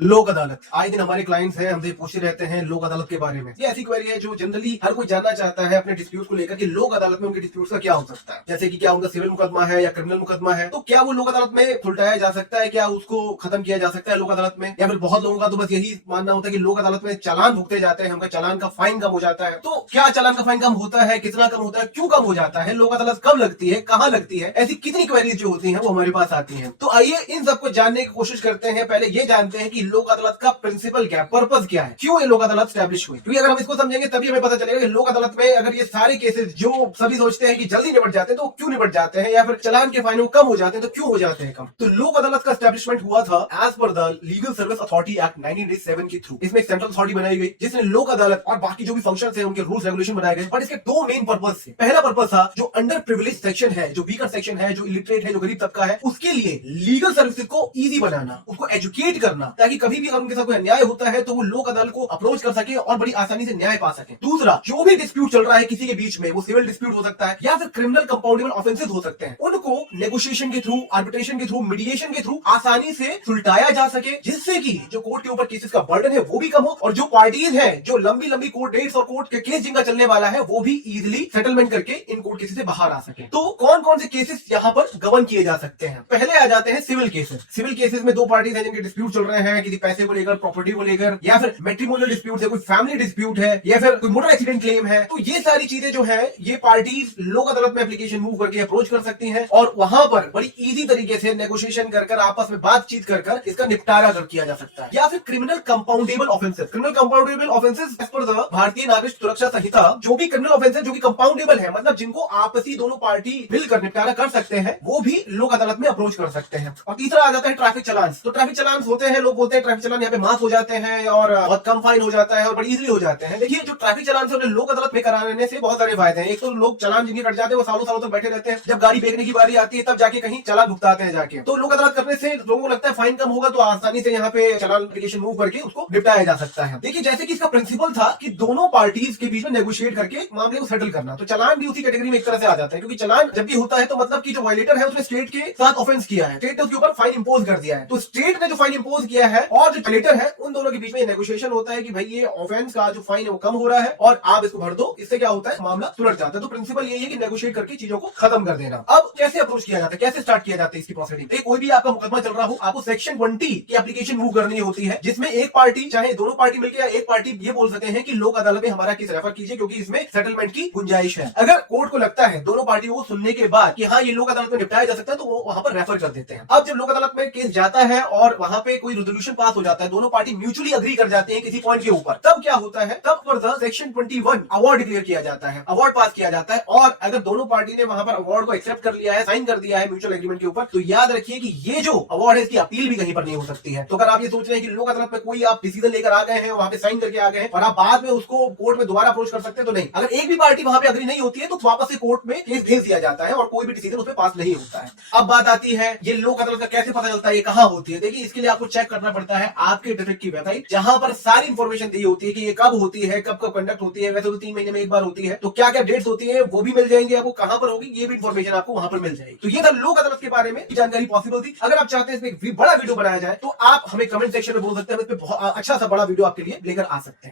लोक अदालत आए दिन हमारे क्लाइंट्स हैं हमसे पूछते रहते हैं लोक अदालत के बारे में। ये ऐसी क्वेरी है जो जनरली हर कोई जानना चाहता है अपने डिस्प्यूट को लेकर कि लोक अदालत में उनके डिस्प्यूट का क्या हो सकता है। जैसे कि क्या उनका सिविल मुकदमा है या क्रिमिनल मुकदमा है, तो क्या वो लोक अदालत में सुलटाया जा सकता है, क्या उसको खत्म किया जा सकता है लोक अदालत में। या फिर बहुत लोगों का तो बस यही मानना होता है कि लोक अदालत में चालान भुगते जाते हैं, उनका चालान का फाइन कम हो जाता है। तो क्या चालान का फाइन कम होता है, कितना कम होता है, क्यों कम हो जाता है, लोक अदालत कब लगती है, कहाँ लगती है, ऐसी कितनी क्वेरीज जो होती है वो हमारे पास आती है। तो आइए इन सबको जानने की कोशिश करते हैं। पहले ये जानते हैं कि लोक अदालत का प्रिंसिपल क्या है, पर्पस क्या है, क्यों ये लोक अदालत स्टैब्लिश हुई। क्योंकि अगर हम इसको समझेंगे तभी हमें पता चलेगा कि लोक अदालत में अगर ये सारे केसेस जो सभी सोचते हैं कि जल्दी निपट जाते हैं तो क्यों निपट जाते हैं, या फिर चालान के फाइन कम हो जाते हैं तो क्यों हो जाते हैं कम। तो लोक अदालत का स्टैब्लिशमेंट हुआ था as per the legal service authority act 1987 के थ्रू। इसमें एक सेंट्रल अथॉरिटी बनाई गई जिसने लोक अदालत और बाकी जो भी फंक्शन है उनके रूल्स रेगुलेशन बनाए गए। बट इसके दो मेन पर्पस थे। पहला पर्पस था जो अंडर प्रिविलेज सेक्शन है, जो वीकर सेक्शन है, जो इलिटरेट है, जो गरीब तबका है, उसके लिए लीगल सर्विसेज को इजी बनाना, उसको एजुकेट करना, ताकि कभी भी अगर उनके साथ कोई अन्याय होता है तो वो लोक अदालत को अप्रोच कर सके और बड़ी आसानी से न्याय पा सके। दूसरा, जो भी डिस्प्यूट चल रहा है किसी के बीच में, वो सिविल डिस्प्यूट हो सकता है या फिर क्रिमिनल कंपाउंडेबल ऑफेंसेस हो सकते हैं, उनको नेगोशिएशन के थ्रू, आर्बिट्रेशन के थ्रू, मीडिएशन के थ्रू आसानी से सुलटाया जा सके, जिससे कि जो कोर्ट के ऊपर केसेस का बर्डन है वो भी कम हो और जो पार्टीज हैं, जो लंबी लंबी कोर्ट डेट्स और कोर्ट के केस जिनका चलने वाला है, वो भी इजीली सेटलमेंट करके इन कोर्ट केसेस से बाहर आ सके। तो कौन कौन से केसेस यहाँ पर गवर्न किए जा सकते हैं। पहले आ जाते हैं सिविल केसेस। सिविल केसेस में दो पार्टीज हैं जिनके डिस्प्यूट चल रहे हैं, किसी पैसे को लेकर, प्रॉपर्टी को लेकर, या फिर मैट्रिमोनियल डिस्प्यूट है, कोई फैमिली डिस्प्यूट है, या फिर कोई मोटर एक्सीडेंट क्लेम है। तो ये सारी चीजें जो है ये पार्टीज लोक अदालत में एप्लीकेशन मूव करके अप्रोच कर सकती हैं और वहां पर बड़ी इजी तरीके से नेगोशिएशन कर आपस में बातचीत कर इसका निपटारा किया जा सकता है। या फिर criminal compoundable offences. Criminal compoundable offences as per the Bharatiya Nagarik सुरक्षा संहिता, जो भी क्रिमिनल ऑफेंसेस जो कि कंपाउंडेबल है, मतलब जिनको आपसी दोनों पार्टी मिलकर निपटारा कर सकते हैं, वो भी लोक अदालत में अप्रोच कर सकते हैं। और तीसरा आ जाता है ट्रैफिक चालान। तो ट्रैफिक चालान होते हैं, लोग बोलते हैं ट्रैफिक चालान यहाँ पे माफ हो जाते हैं और बहुत कम फाइन हो जाता है और बड़ी इजीली हो जाते हैं। देखिए, जो ट्रैफिक चालान से लोक अदालत में कराने से बहुत सारे फायदे हैं। एक तो लोग चालान जिनके कट जाते हैं वो सालों सालों तक बैठे रहते हैं, जब गाड़ी बेचने की बारी आती है तब जाके कहीं चालान भुगताते हैं जाके। तो लोक अदालत करने से लोगों को लगता है फाइन कम होगा तो आसानी से यहाँ पे चालान एप्लीकेशन मूव करके उसको निपटाया जा सकता है। देखिए, जैसे कि इसका प्रिंसिपल था कि दोनों पार्टीज के बीच में नेगोशिएट करके मामले को सेटल करना, तो चालान भी उसी कैटेगरी में एक तरह से आ जाता है। क्योंकि चालान जब भी होता है तो मतलब कि जो वायलेटर है उसने स्टेट के साथ ऑफेंस किया है, स्टेट ने उसके ऊपर फाइन इंपोज कर दिया है, तो स्टेट ने जो फाइन इंपोज किया है और जो वायलेटर है उन दोनों के बीच में नेगोशिएशन होता है कि भाई ये ऑफेंस का जो फाइन है वो कम हो रहा है और आप इसको भर दो। इससे क्या होता है, मामला सुलझ जाता है। तो प्रिंसिपल यही है कि नेगोशिएट करके चीजों को खत्म कर देना। अब कैसे अप्रोच किया जाता है, कैसे स्टार्ट किया जाता है इसकी प्रोसीडिंग। कोई भी आपका मुकदमा चल रहा हो, आपको सेक्शन 20 की एप्लीकेशन मूव करनी होती है, जिसमें एक पार्टी, चाहे दोनों पार्टी मिलकर या एक पार्टी, ये बोल सकते हैं कि लोक अदालत में हमारा केस रेफर कीजिए क्योंकि इसमें सेटलमेंट की गुंजाइश है। अगर कोर्ट को लगता है दोनों पार्टियों को सुनने के बाद कि हाँ ये लोक अदालत में निपटाया जा सकता है, तो वो वहां पर रेफर कर देते हैं। अब जब लोक अदालत में केस जाता है और वहां पे कोई रेजोल्यूशन पास हो जाता है, दोनों पार्टी म्यूचुअली अग्री कर जाते हैं किसी पॉइंट के ऊपर, तब क्या होता है, तब पर सेक्शन 21 अवार्ड डिक्लेयर किया जाता है, अवार्ड पास किया जाता है। और अगर दोनों पार्टी ने वहां पर अवार्ड को एक्सेप्ट कर लिया है, साइन कर दिया है म्यूचुअल एग्रीमेंट के ऊपर, तो याद रखिए कि ये जो अवार्ड है इसकी अपील भी कहीं पर नहीं हो सकती है। तो अगर आप ये सोच रहे हैं कि लोक अदालत में कोई आप डिसीजन लेकर आ गए हैं, वहां पे साइन करके आ गए हैं और आप बाद में उसको कोर्ट में दोबारा अप्रोच कर सकते हैं, तो नहीं। अगर एक भी पार्टी वहां पे अग्री नहीं होती है तो वापस से कोर्ट में केस भेज दिया जाता है और कोई भी डिसीजन उस पर पास नहीं होता है। अब बात आती है ये लोक अदालत का कैसे पता चलता है, ये कहां होती है। देखिए, इसके लिए आपको चेक करना पड़ता है आपके डिस्ट्रिक्ट की वेबसाइट, जहां पर सारी इंफॉर्मेशन दी होती है कि ये कब होती है, कब कब कंडक्ट होती है। वैसे तो 3 महीने में एक बार होती है, तो क्या क्या डेट्स होती है वो भी मिल जाएंगे आपको, कहां पर होगी ये भी इंफॉर्मेशन आपको वहां पर मिल जाएगी। तो ये था लोक अदालत के बारे में जानकारी पॉसिबल थी। अगर आप चाहते हैं इसमें एक बड़ा वीडियो बनाया जाए तो आप हमें कमेंट सेक्शन में बोल सकते हैं, हम इस पे बहुत अच्छा सा बड़ा वीडियो आपके लिए लेकर आ सकते हैं।